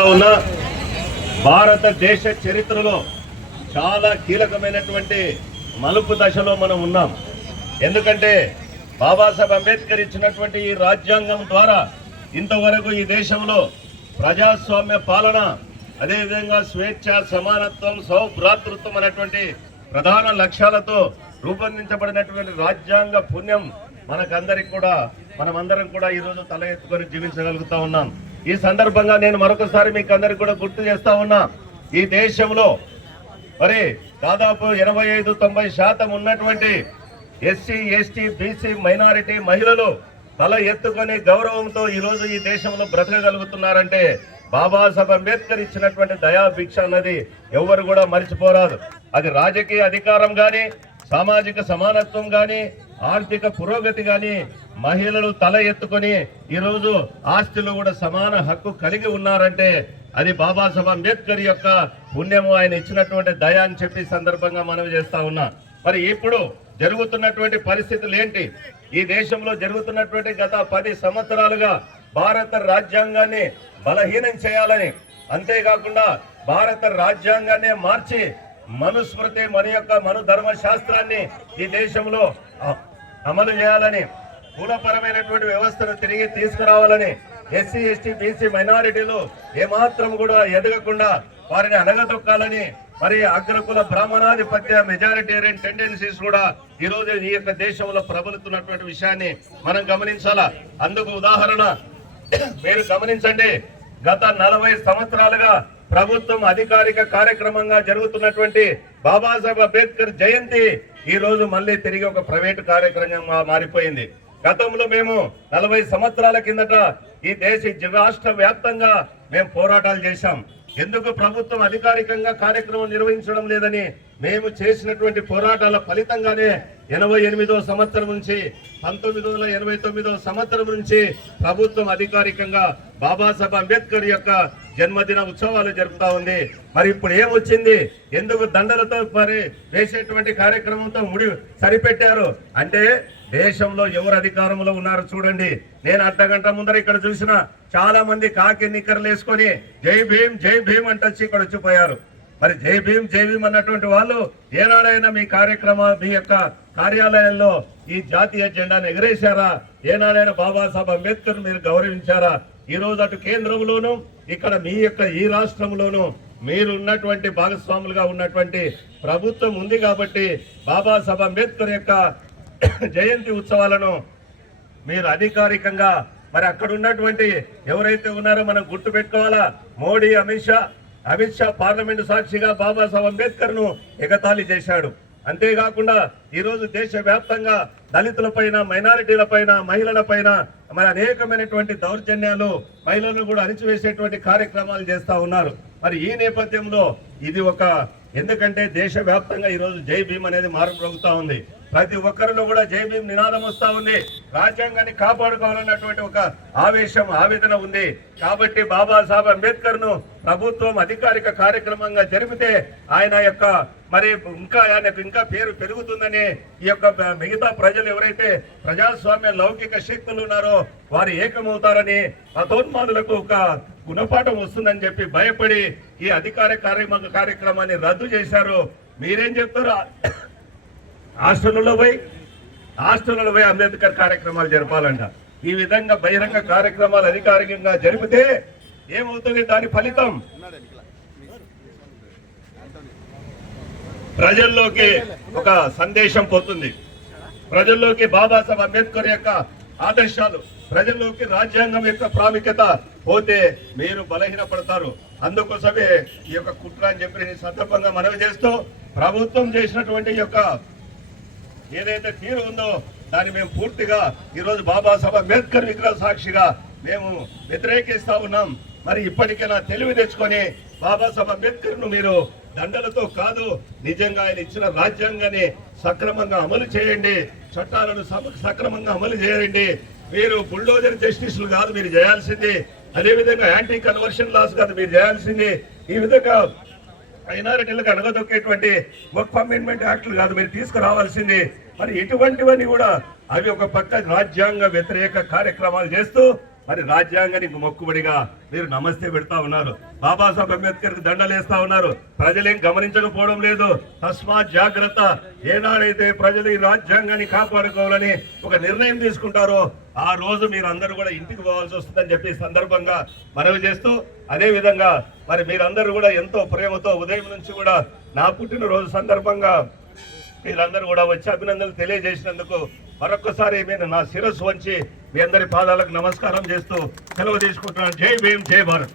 ఉన్న భారతదేశ చరిత్రలో చాలా కీలకమైనటువంటి మలుపు దశలో మనం ఉన్నాం. ఎందుకంటే బాబాసాహెబ్ అంబేద్కర్ ఇచ్చినటువంటి ఈ రాజ్యాంగం ద్వారా ఇంతవరకు ఈ దేశంలో ప్రజాస్వామ్య పాలన అదేవిధంగా స్వేచ్ఛ సమానత్వం సౌభ్రాతృత్వం అనేటువంటి ప్రధాన లక్ష్యాలతో రూపొందించబడినటువంటి రాజ్యాంగ పుణ్యం మనకందరికి కూడా మనమందరం కూడా ఈరోజు తల ఎత్తుకొని జీవించగలుగుతా ఉన్నాం. ఈ సందర్భంగా నేను మరొకసారి మీకు అందరికి కూడా గుర్తు చేస్తా ఉన్నా ఈ దేశంలో మరి దాదాపు ఎనభై ఐదు తొంభై శాతం ఉన్నటువంటి ఎస్సీ ఎస్టీ బీసీ మైనారిటీ మహిళలు తల ఎత్తుకొని గౌరవంతో ఈరోజు ఈ దేశంలో బ్రతకగలుగుతున్నారంటే బాబాసాహెబ్ అంబేద్కర్ ఇచ్చినటువంటి దయా భిక్ష అన్నది ఎవరు కూడా మర్చిపోరాదు. అది రాజకీయ అధికారం కానీ సామాజిక సమానత్వం కానీ ఆర్థిక పురోగతి కానీ మహిళలు తల ఎత్తుకొని ఈరోజు ఆస్తులు ఆస్తిలో కూడా సమాన హక్కు కలిగి ఉన్నారంటే అది బాబాసాహెబ్ అంబేద్కర్ యొక్క పుణ్యము. ఆయన ఇచ్చినటువంటి దయ అని చెప్పి సందర్భంగా మనవి చేస్తా ఉన్నా. మరి ఇప్పుడు జరుగుతున్నటువంటి పరిస్థితులు ఏంటి? ఈ దేశంలో జరుగుతున్నటువంటి గత పది సంవత్సరాలుగా భారత రాజ్యాంగాన్ని బలహీనం చేయాలని అంతేకాకుండా భారత రాజ్యాంగాన్ని మార్చి మనుస్మృతి మన యొక్క మను ధర్మ శాస్త్రాన్ని ఈ దేశంలో అ- అమలు చేయాలని కులపరమైనటువంటి వ్యవస్థను తిరిగి తీసుకురావాలని ఎస్సీ ఎస్టీ బీసీ మైనారిటీలు ఏమాత్రం కూడా ఎదగకుండా వారిని అనగదొక్కాలని మరి అగ్రకుల బ్రాహ్మణాధిపత్య మెజారిటేరియన్ టెండెన్సీస్ కూడా ఈ రోజు ఈ యొక్క దేశంలో ప్రబలుతున్నటువంటి విషయాన్ని మనం గమనించాలా? అందుకు ఉదాహరణ మీరు గమనించండి గత నలభై సంవత్సరాలుగా ప్రభుత్వం అధికారిక కార్యక్రమంగా జరుగుతున్నటువంటి బాబాసాహెబ్ అంబేద్కర్ జయంతి ఈ రోజు మళ్ళీ తిరిగి ఒక ప్రైవేటు కార్యక్రమంగా మారిపోయింది. గతంలో మేము నలభై సంవత్సరాల కిందట ఈ దేశ రాష్ట్ర వ్యాప్తంగా మేము పోరాటాలు చేశాం. ఎందుకు ప్రభుత్వం అధికారికంగా కార్యక్రమం నిర్వహించడం లేదని మేము చేసినటువంటి పోరాటాల ఫలితంగానే ఎనభై ఎనిమిదో సంవత్సరం నుంచి పంతొమ్మిది వందల ఎనభై తొమ్మిదో సంవత్సరం నుంచి ప్రభుత్వం అధికారికంగా బాబాసాహెబ్ అంబేద్కర్ యొక్క జన్మదిన ఉత్సవాలు జరుపుతా ఉంది. మరి ఇప్పుడు ఏమొచ్చింది? ఎందుకు దండలతో మరి వేసేటువంటి కార్యక్రమంతో ముడి సరిపెట్టారు? అంటే దేశంలో ఎవరు అధికారంలో ఉన్నారో చూడండి. నేను అర్ధగంట ముందర ఇక్కడ చూసిన చాలా మంది కాకి నిక్కర్లు వేసుకొని జై భీమ్ జై భీమ్ అంటొచ్చి వచ్చి ఇక్కడ వచ్చిపోయారు. మరి జై భీమ్ జై భీమ్ అన్నటువంటి వాళ్ళు ఏనాడైనా మీ కార్యక్రమ మీ యొక్క కార్యాలయంలో ఈ జాతీయ జెండాను ఎగరేశారా? ఏనాడైనా బాబాసాహెబ్ అంబేద్కర్ మీరు గౌరవించారా? ఈ రోజు అటు కేంద్రంలోనూ ఇక్కడ మీ యొక్క ఈ రాష్ట్రంలోనూ మీరు ఉన్నటువంటి భాగస్వాములుగా ఉన్నటువంటి ప్రభుత్వం ఉంది కాబట్టి బాబాసాహెబ్ అంబేద్కర్ యొక్క జయంతి ఉత్సవాలను మీరు అధికారికంగా మరి అక్కడ ఉన్నటువంటి ఎవరైతే ఉన్నారో మనం గుర్తు పెట్టుకోవాలా? మోడీ అమిత్ షా. అమిత్ షా పార్లమెంటు సాక్షిగా బాబాసాహెబ్ అంబేద్కర్ను ఎగతాళి చేశాడు. అంతేకాకుండా ఈరోజు దేశవ్యాప్తంగా దళితుల పైన మైనారిటీల పైన మహిళల పైన మరి అనేకమైనటువంటి దౌర్జన్యాలు మహిళలను కూడా అణిచివేసేటువంటి కార్యక్రమాలు చేస్తా ఉన్నారు. మరి ఈ నేపథ్యంలో ఇది ఒక ఎందుకంటే దేశ వ్యాప్తంగా ఈ రోజు జై భీమ్ అనేది మారుమ్రోగుతూ ఉంది. ప్రతి ఒక్కరిలో కూడా జై భీమ్ నినాదం వస్తూ ఉంది. రాజ్యాంగాన్ని కాపాడుకోవాలన్నటువంటి ఒక ఆవేశం ఆవేదన ఉంది. కాబట్టి బాబాసాహెబ్ అంబేద్కర్ను ప్రభుత్వం అధికారిక కార్యక్రమంగా జరిపితే ఆయన యొక్క మరి ఇంకా ఆయనకు ఇంకా పేరు పెరుగుతుందని ఈ యొక్క మిగతా ప్రజలు ఎవరైతే ప్రజాస్వామ్య లౌకిక శక్తులు ఉన్నారో వారు ఏకమవుతారని మతోన్మాదులకు ఒక గుణపాఠం వస్తుందని చెప్పి భయపడి ఈ అధికార కార్యక్రమ కార్యక్రమాన్ని రద్దు చేశారు. మీరేం చెప్తారు? హాస్టల్లో పోయి హాస్టల్లో పోయి అంబేద్కర్ కార్యక్రమాలు జరపాలంట. ఈ విధంగా బహిరంగ కార్యక్రమాలు అధికారికంగా జరిపితే ఏమవుతుంది దాని ఫలితం? ప్రజల్లోకి ఒక సందేశం పోతుంది. ప్రజల్లోకి బాబాసాహెబ్ అంబేద్కర్ యొక్క ఆదర్శాలు ప్రజల్లోకి రాజ్యాంగం యొక్క ప్రాముఖ్యత పోతే మీరు బలహీనపడతారు. అందుకోసమే ఈ యొక్క కుట్ర అని చెప్పి నేను సందర్భంగా మనవి చేస్తూ ప్రభుత్వం చేసినటువంటి యొక్క ఏదైతే తీరు ఉందో దాన్ని మేము పూర్తిగా ఈరోజు బాబాసాహెబ్ అంబేద్కర్ విగ్రహ సాక్షిగా మేము వ్యతిరేకిస్తా ఉన్నాం. మరి ఇప్పటికైనా తెలివి తెచ్చుకొని బాబాసాహెబ్ అంబేద్కర్ను మీరు దండలతో కాదు నిజంగా ఆయన ఇచ్చిన రాజ్యాంగాన్ని సక్రమంగా అమలు చేయండి చట్టాలను సక్రమంగా అమలు చేయండి. మీరు బుల్డోజర్ జస్టిస్లు కాదు మీరు చేయాల్సింది. అదేవిధంగా యాంటీ కన్వర్షన్ లాస్ కాదు మీరు చేయాల్సింది. ఈ విధంగా మైనారిటీలకు అనగదొక్కేటువంటి వర్క్ అమెండ్మెంట్ యాక్ట్లు కాదు మీరు తీసుకురావాల్సింది. మరి ఇటువంటివన్నీ కూడా అవి ఒక పక్క రాజ్యాంగ వ్యతిరేక కార్యక్రమాలు చేస్తూ మరి రాజ్యాంగానికి మొక్కుబడిగా మీరు నమస్తే పెడతా ఉన్నారు. బాబాసాహెబ్ అంబేద్కర్కి దండలేస్తా ఉన్నారు. ప్రజలేం గమనించకపోవడం లేదు. తస్మా జాగ్రత్త. ఏనాడైతే ప్రజలు ఈ రాజ్యాంగాన్ని కాపాడుకోవాలని ఒక నిర్ణయం తీసుకుంటారో ఆ రోజు మీరందరూ కూడా ఇంటికి పోవాల్సి వస్తుందని చెప్పి సందర్భంగా మనవి చేస్తూ అదే విధంగా మరి మీరందరూ కూడా ఎంతో ప్రేమతో ఉదయం నుంచి కూడా నా పుట్టినరోజు సందర్భంగా మీరందరూ కూడా వచ్చి అభినందనలు తెలియజేసినందుకు మరొకసారి నేను నా శిరస్సు వంచి మీ అందరి పాదాలకు నమస్కారం చేస్తూ సెలవు తీసుకుంటున్నాను. జై భీమ్ జై భారత్.